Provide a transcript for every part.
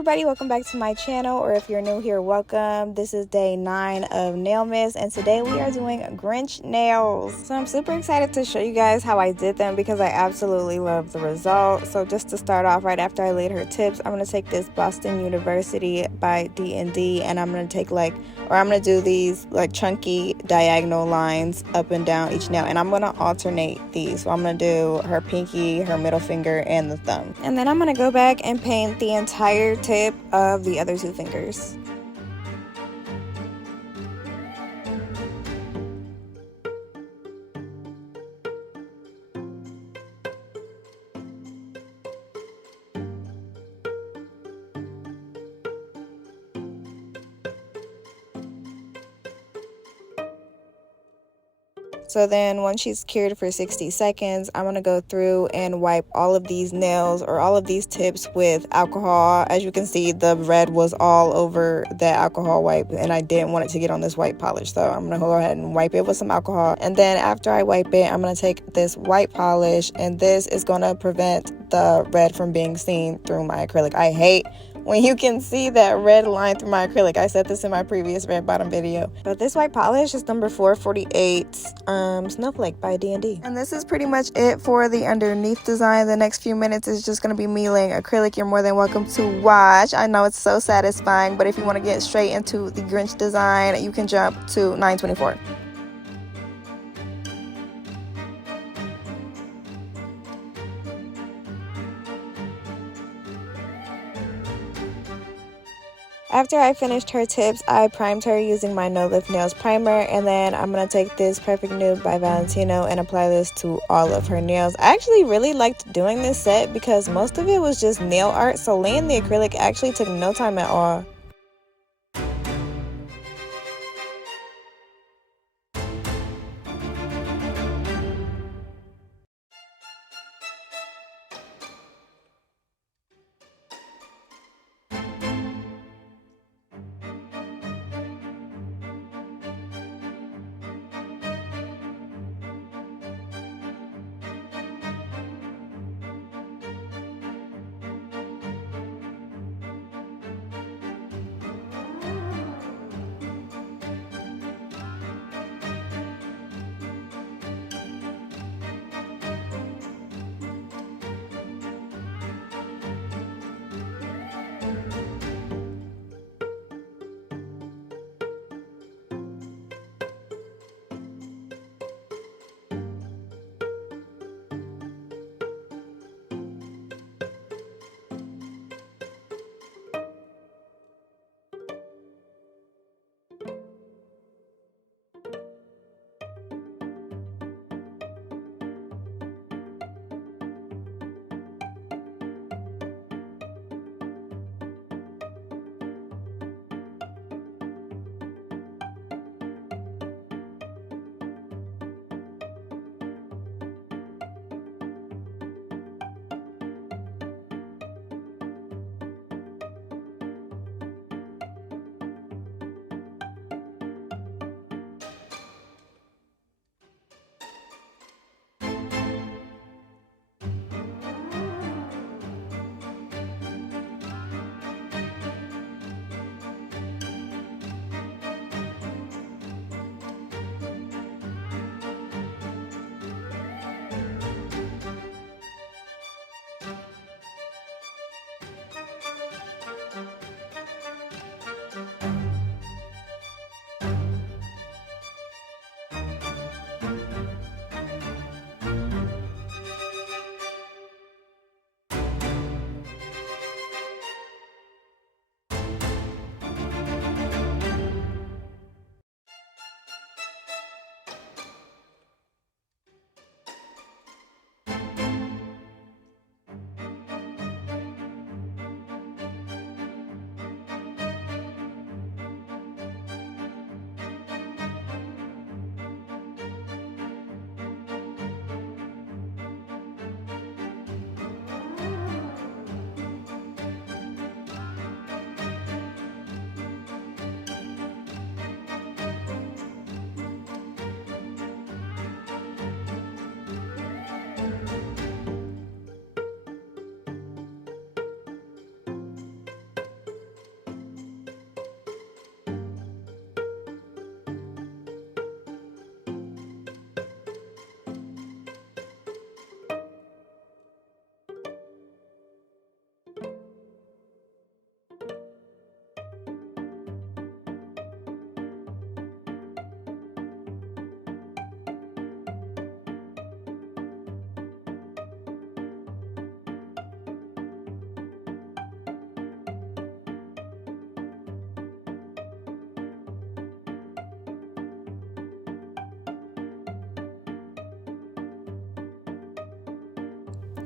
everybody, welcome back to my channel, or if you're new here, welcome. This is day 9 of Nailmas, and today we are doing Grinch nails. So I'm super excited to show you guys how I did them because I absolutely love the result. So just to start off, right after I laid her tips, I'm going to take this Boston University by DndGel, and I'm going to take I'm going to do these like chunky diagonal lines up and down each nail, and I'm going to alternate these. So I'm going to do her pinky, her middle finger, and the thumb. And then I'm going to go back and paint the entire tip of the other two fingers. So then once she's cured for 60 seconds, I'm going to go through and wipe all of these nails or all of these tips with alcohol. As you can see, the red was all over the alcohol wipe and I didn't want it to get on this white polish. So I'm going to go ahead and wipe it with some alcohol. And then after I wipe it, I'm going to take this white polish, and this is going to prevent the red from being seen through my acrylic. I hate when you can see that red line through my acrylic. I said this in my previous red bottom video. But this white polish is number 448 Snowflake by DndGel. And this is pretty much it for the underneath design. The next few minutes is just going to be me laying acrylic. You're more than welcome to watch. I know it's so satisfying, but if you want to get straight into the Grinch design, you can jump to 924. After I finished her tips, I primed her using my No Lift Nails primer, and then I'm going to take this Perfect Nude by Valentino and apply this to all of her nails. I actually really liked doing this set because most of it was just nail art, so laying the acrylic actually took no time at all.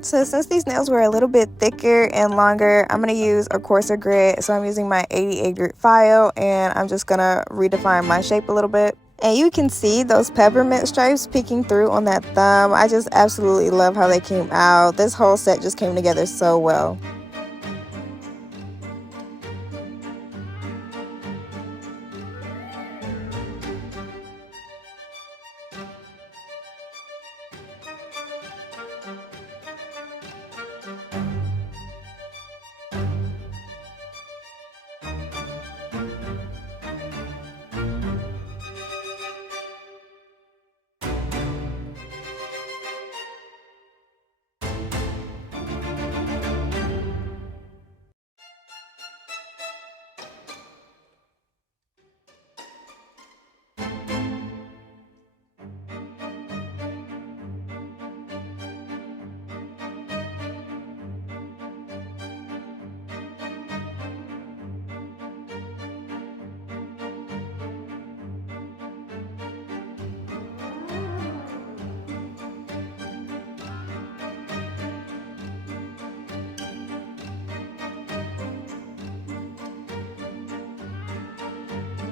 So since these nails were a little bit thicker and longer, I'm going to use a coarser grit. So I'm using my 88 grit file, and I'm just going to redefine my shape a little bit. And you can see those peppermint stripes peeking through on that thumb. I just absolutely love how they came out. This whole set just came together so well.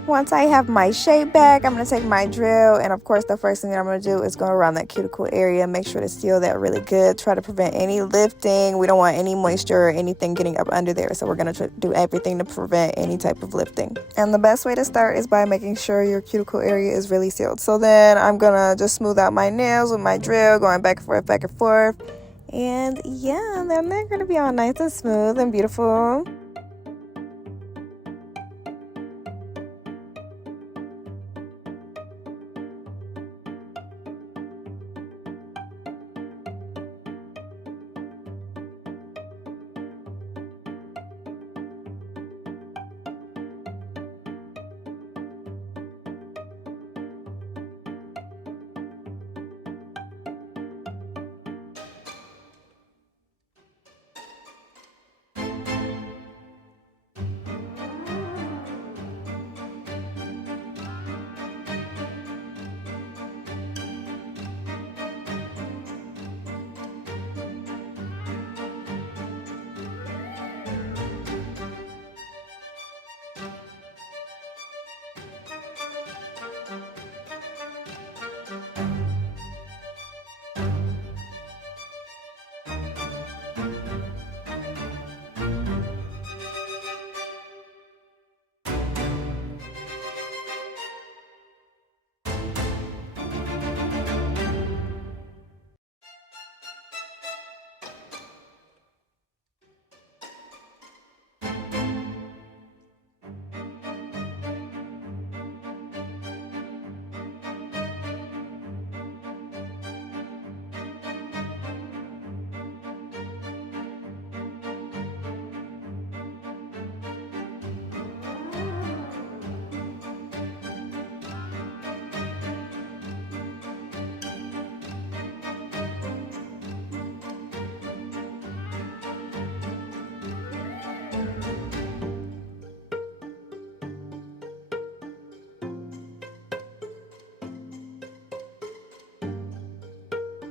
Once I have my shape back, I'm going to take my drill, and of course the first thing that I'm going to do is go around that cuticle area, make sure to seal that really good, try to prevent any lifting. We don't want any moisture or anything getting up under there, so we're going to do everything to prevent any type of lifting. And the best way to start is by making sure your cuticle area is really sealed. So then I'm going to just smooth out my nails with my drill, going back and forth, and yeah, then they're going to be all nice and smooth and beautiful.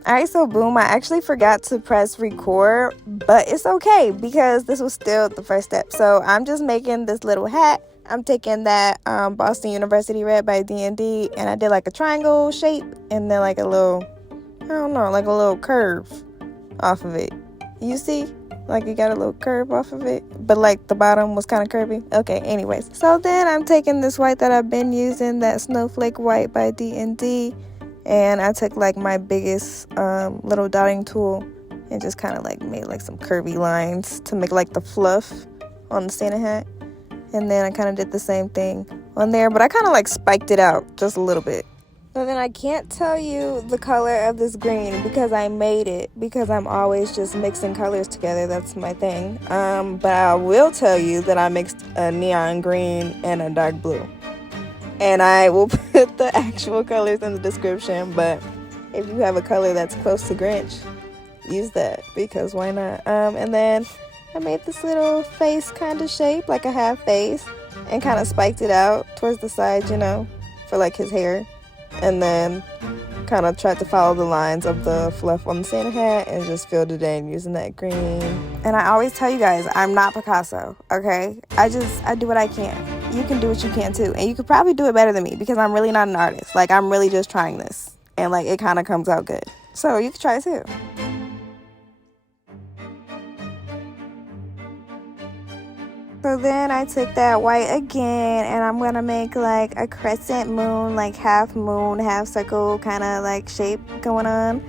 Alright, so boom, I actually forgot to press record, but it's okay because this was still the first step. So I'm just making this little hat. I'm taking that Boston University red by DndGel, and I did like a triangle shape and then like a little, I don't know, like a little curve off of it. You see? Like it got a little curve off of it, but like the bottom was kind of curvy. Okay, anyways. So then I'm taking this white that I've been using, that Snowflake white by DndGel. And I took like my biggest little dotting tool and just kind of like made like some curvy lines to make like the fluff on the Santa hat. And then I kind of did the same thing on there, but I kind of like spiked it out just a little bit. So then I can't tell you the color of this green because I made it, because I'm always just mixing colors together. That's my thing. But I will tell you that I mixed a neon green and a dark blue. And I will put the actual colors in the description, but if you have a color that's close to Grinch, use that, because why not? And then I made this little face kind of shape, like a half face, and kind of spiked it out towards the side, you know, for like his hair. And then kind kind of tried to follow the lines of the fluff on the Santa hat and just filled it in using that green. And I always tell you guys, I'm not Picasso, okay? I do what I can. You can do what you can too. And you could probably do it better than me because I'm really not an artist. Like, I'm really just trying this. And, like, it kind of comes out good. So you can try it too. So then I took that white again, and I'm going to make like a crescent moon, like half moon, half circle kind of like shape going on.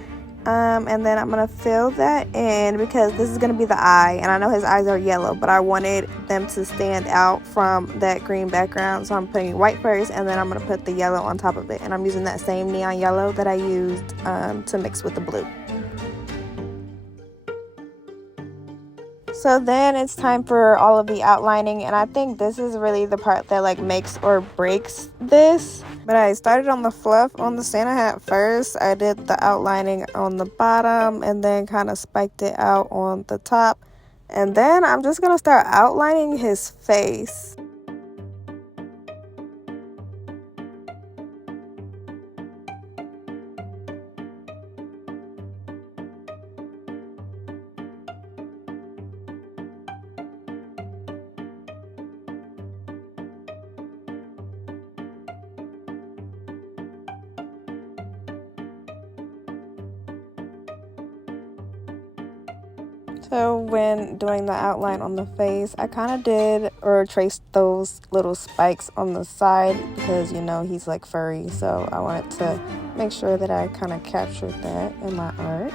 And then I'm going to fill that in because this is going to be the eye. And I know his eyes are yellow, but I wanted them to stand out from that green background. So I'm putting white first, and then I'm going to put the yellow on top of it. And I'm using that same neon yellow that I used to mix with the blue. So then it's time for all of the outlining, and I think this is really the part that like makes or breaks this. But I started on the fluff on the Santa hat first. I did the outlining on the bottom and then kind of spiked it out on the top. And then I'm just going to start outlining his face. So when doing the outline on the face, I kind of did or traced those little spikes on the side because, you know, he's like furry. So I wanted to make sure that I kind of captured that in my art.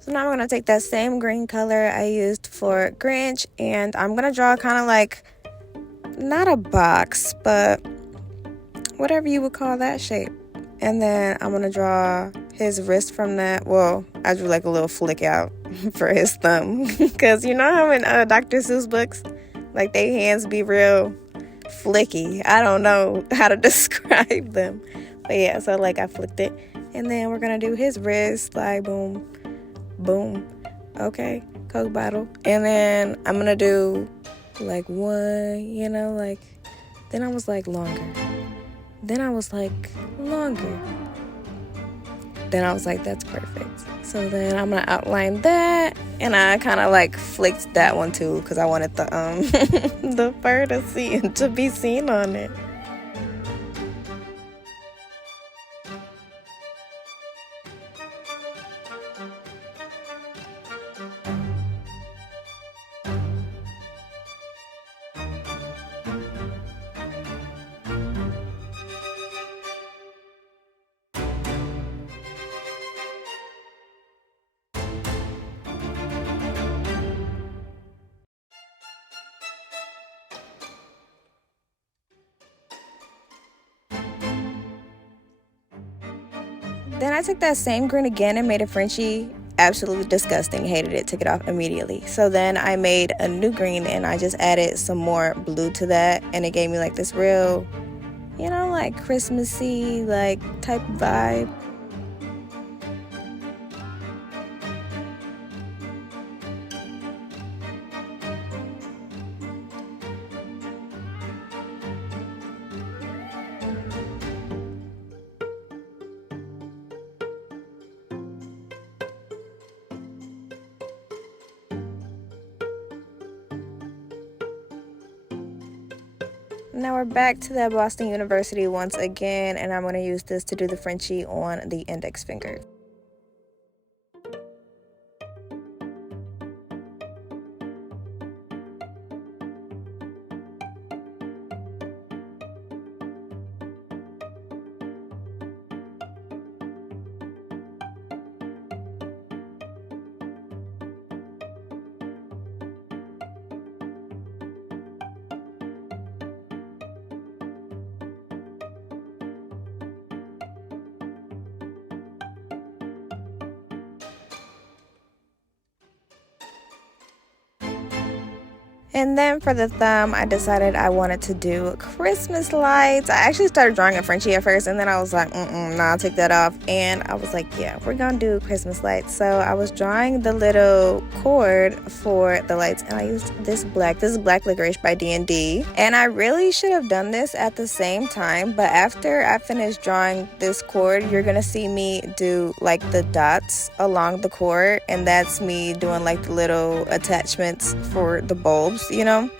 So now I'm going to take that same green color I used for Grinch, and I'm going to draw kind of like, not a box, but whatever you would call that shape. And then I'm going to draw his wrist from that. Well, I drew like a little flick out for his thumb. Because you know how in Dr. Seuss books, like they hands be real flicky. I don't know how to describe them. But yeah, so like I flicked it. And then we're going to do his wrist, like boom. Boom. Okay. Coke bottle. And then I'm going to do like one, you know, like, then I was like longer. Then I was like longer. Then I was like, that's perfect. So then I'm going to outline that. And I kind of like flicked that one too because I wanted the the fur to be seen on it. Then I took that same green again and made a Frenchie. Absolutely disgusting. Hated it. Took it off immediately. So then I made a new green and I just added some more blue to that. And it gave me like this real, you know, like Christmassy, like type vibe. Now we're back to that Boston University once again, and I'm going to use this to do the Frenchie on the index finger. And then for the thumb, I decided I wanted to do Christmas lights. I actually started drawing a Frenchie at first, and then I was like, nah, I'll take that off. And I was like, yeah, we're gonna do Christmas lights. So I was drawing the little cord for the lights, and I used this black. This is Black Licorice by D&D. And I really should have done this at the same time, but after I finished drawing this cord, you're gonna see me do like the dots along the cord, and that's me doing like the little attachments for the bulbs, you know,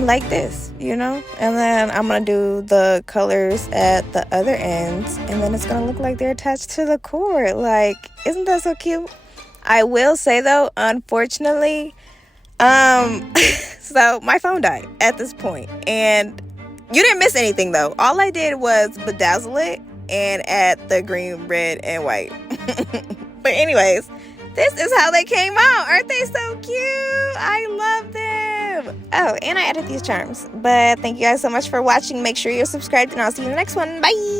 like this, you know. And then I'm gonna do the colors at the other ends, and then it's gonna look like they're attached to the cord. Like, isn't that so cute? I will say though, unfortunately, so my phone died at this point, and you didn't miss anything though. All I did was bedazzle it and add the green, red, and white. But anyways, this is how they came out. Aren't they so cute? I love them. Oh, and I added these charms. But thank you guys so much for watching. Make sure you're subscribed, and I'll see you in the next one. Bye.